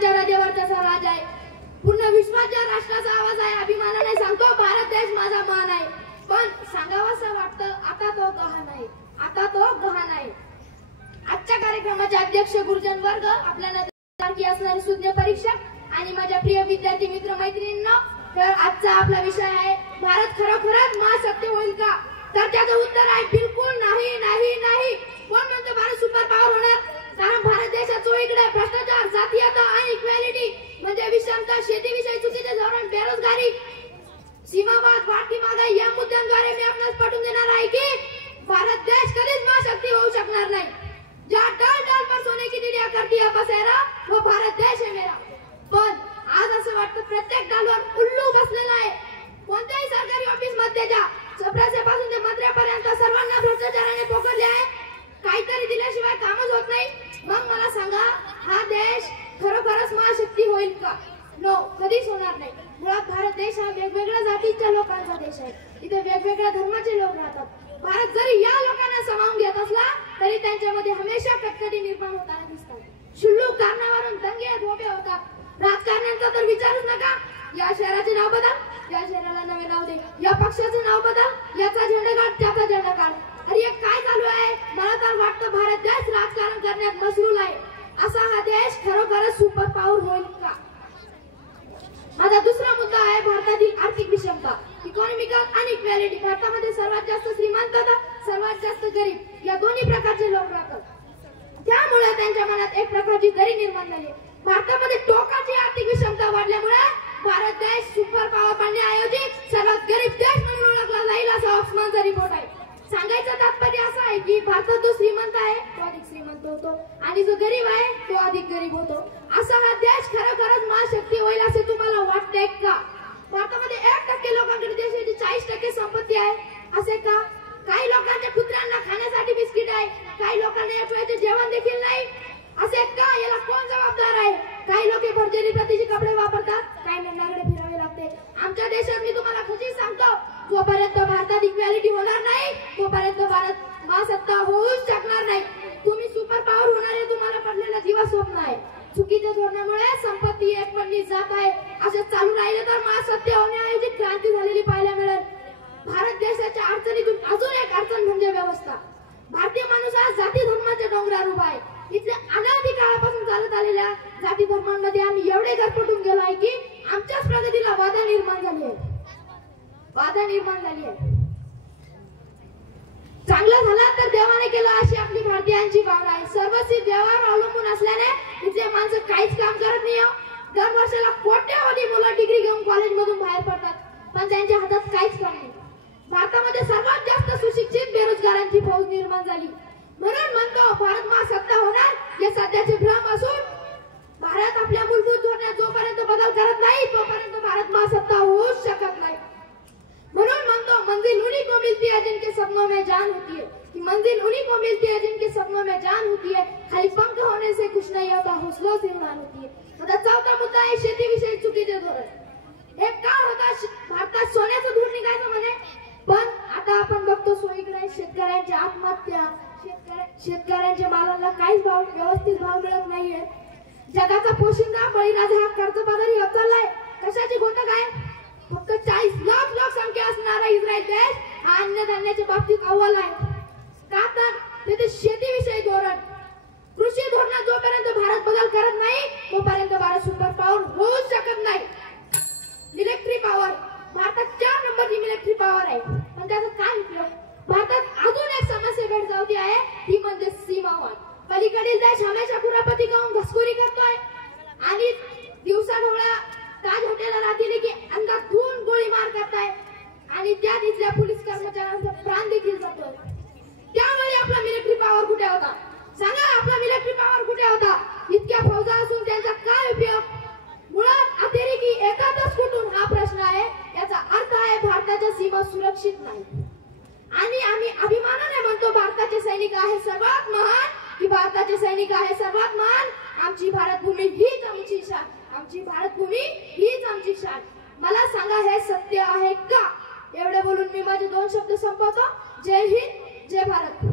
महाराजांच्या रजेवरचा राज आहे, पूर्ण विश्वाच्या राष्ट्राचा आवाज आहे. अभिमानाने सांगतो भारत देश माझा मान आहे. पण सांगावंसं वाटतं आता तो गहाण आहे, आता तो गहाण आहे. आजच्या कार्यक्रमाचे अध्यक्ष गुरुजन वर्ग, आपल्याला सारखी असणारी सुज्ञ परीक्षक आणि माझ्या प्रिय विद्यार्थी मित्र मैत्रिणींना, तर आजचा आपला विषय आहे भारत खरोखरच महाशक्ती होईल का? तर त्याचं उत्तर आहे बिलकुल नाही, नाही, नाही. कोण म्हणतो भारत सुपर पॉवर होणार? कारण भारत देशात चोहीकडे भ्रष्टाचार, जातीयता आणि इक्वॅलिटी म्हणजे विषमता, शेतीविषयी चुकीचे धोरण, बेरोजगारी, सीमावाद, वाढती महागाई या मुद्द्यांद्वारे मी आपणास पटवून देणार आहे की भारत देश कधीच महाशक्ती होऊ शकणार नाही. ज्या डाल डाल पर सोने की चिड़िया करती है बसेरा, वो भारत देश है मेरा. पण आज असं वाटतं प्रत्येक डालवर उल्लू बसलेला आहे. कोणत्याही सरकारी ऑफिस मध्ये जा, चपरासीपासून ते मंत्र्यापर्यंत सर्वांना भ्रष्टाचाराने पोखरले आहे. काहीतरी दिल्याशिवाय कामच होत नाही. मग मला सांगा, हा देश खरोखरच महाशक्ती होईल का? नो, कधीच होणार नाही. मुळात भारत देश हा वेगवेगळ्या जातीच्या लोकांचा देश आहे. इथे वेगवेगळ्या धर्माचे लोक राहतात. भारत जरी या लोकांना सामावून घेत असला तरी त्यांच्यामध्ये हमेशा कटकटी निर्माण होताना दिसतात. क्षुल्लक कारणावरून दंगे धोबे होतात. राजकारण्यांचा तर विचारूच नका. या शहराचे नाव बदल, या शहराला नवे नाव दे, या पक्षाचे नाव बदल, याचा झेंडा काढ, त्याचा झेंडा काढ. अरे काय चालू आहे? मला तर वाटतं भारत देश राजकारण करण्यात मशगूल आहे. असा हा देश खरोखरच सुपर पॉवर होईल का? माझा दुसरा मुद्दा आहे भारतातील आर्थिक विषमता, इकॉनॉमिकल अनइक्वॅलिटी. भारतामध्ये सर्वात जास्त श्रीमंत, सर्वात जास्त गरीब या दोन्ही प्रकारचे लोक राहतात. त्यामुळे त्यांच्या मनात एक प्रकारची दरी निर्माण झाली. भारतामध्ये टोकाची आर्थिक विषमता वाढल्यामुळे भारत देश सुपर पॉवर बनण्याऐवजी सर्वात गरीब देश म्हणून ओळखला जाईल, असा ऑक्सफर्मचा रिपोर्ट आहे. सांगायचं तात्पर्य असं आहे की भारतात जो श्रीमंत आहे तो अधिक श्रीमंत होतो आणि जो गरीब आहे तो अधिक गरीब होतो. असा हा देश खरोखरच महाशक्ती होईल असे तुम्हाला वाटते का? भारतामध्ये 1% लोकांकडे देशाची 40% संपत्ती आहे. असे का? काही लोकांच्या कुत्र्यांना खाण्यासाठी बिस्किट आहे, काही लोकांना एक वेळचे जेवण देखील नाही. असे का? याला कोण जबाबदार आहे? काही लोक भरजरी प्रतीचे कपडे वापरतात, काही नन्नाकडे फिरावे लागते. आमच्या देशात मी तुम्हाला खचित सांगतो, जोपर्यंत भारतात इक्वॅलिटी होणार नाही तोपर्यंत भारत महासत्ता होऊच शकणार नाही. तुम्ही सुपर पॉवर होणार आहे तुम्हाला पडलेला दिवा स्वप्न आहे. चुकीच्या धोरणामुळे संपत्ती एक पडली जात आहे. असे चालू राहिले तर महासत्ता होण्याऐवजी क्रांती झालेली पाहायला मिळेल. भारत देशाच्या अडचणीतून अजून एक अडचण म्हणजे व्यवस्था. भारतीय माणूस हा जाती धर्माच्या डोंगरावर उभा आहे. इथल्या अनादी काळापासून चालत आलेल्या जाती धर्मांमध्ये आम्ही एवढे घरपटून गेलो आहे की आमच्याच प्रगतीला बाधा निर्माण झाली आहे. चांगलं झालं तर देवाने केलं अशी आपली भारतीयांची भावना आहे. सर्वस्वी देवावर अवलंबून असल्याने इथले माणसं काहीच काम करत नाही. दर वर्षाला कोट्यावधी मुलं डिग्री घेऊन कॉलेजमधून बाहेर पडतात, पण त्यांच्या हातात काहीच काम नाही. भारतामध्ये सर्वात जास्त सुशिक्षित बेरोजगारांची फौज निर्माण झाली. म्हणून म्हणतो भारत महासत्ता होणार हे सध्याचे भ्रम असून भारत आपल्या मूलभूत धोरणात जोपर्यंत बदल करत नाही तोपर्यंत भारत महासत्ता होऊच शकत नाही. म्हणून म्हणतो मंजिल उन्हीं को मिलती है जिनके सपनों में जान होती है, कि मंजिल उन्हीं को मिलती है जिनके सपनों में जान होती है. खाली पंख होने से कुछ नहीं होता, हौसलों से उड़ान होती है. आता चौथा मुद्दा आहे शेतीविषयी चुकीचे धोरण. एक काळ होता भारतात सोन्याचं धूर निघायचं म्हणे, पण आता आपण बघतो सोयीकडे शेतकऱ्यांची आत्महत्या, शेतकऱ्यांच्या मालाला काहीच व्यवस्थित भाव मिळत नाहीये. जगाचा पोशिंदा बळीराजा हा कर्जबाजारी होत चाललाय. कशाची गोष्ट काय? फक्त 40 लाख लोकसंख्या असणारा इस्रायल देश हा अन्नधान्याच्या बाबतीत अव्वल आहे. का? तर तिथे शेतीविषयी धोरण, कृषी धोरणात जोपर्यंत भारत बदल करत नाही तोपर्यंत भारत सुपर पॉवर होऊच शकत नाही. मिलिटरी पॉवर, भारतात 4 नंबरची मिलिटरी पॉवर आहे, पण त्याचा काय उपयोग? भारतात अजून एक समस्या भेडसावती आहे, ती म्हणजे सीमावाद. पलीकडील देश हमेशा कुरापती गाऊन घसखोरी करतोय आणि दिवसा ढवळा ताज हॉटेलला रात्री की अंधाधुंद गोळी मार करताय आणि त्या तिथल्या पोलीस कर्मचाऱ्यांचा प्राण देखील जातोय. त्यामुळे आपला मिलिटरी पॉवर कुठे होता? सांगा, आपला मिलिटरी पॉवर कुठे होता? इतक्या फौजा असून त्यांचा काय उपयोग? मुळात अतिरेकी एकातच कुठून हा प्रश्न आहे. याचा अर्थ आहे भारताच्या सीमा सुरक्षित नाही. आणि आम्ही अभिमानाने म्हणतो भारताचे सैनिक आहे सर्वात महान, की भारताचे सैनिक आहे सर्वात महान. आमची भारतभूमी हीच आमची शान, आमची भारतभूमी हीच आमची शान. मला सांगा, हे सत्य आहे का? एवढे बोलून मी माझे 2 शब्द संपवतो. जय हिंद, जय भारत.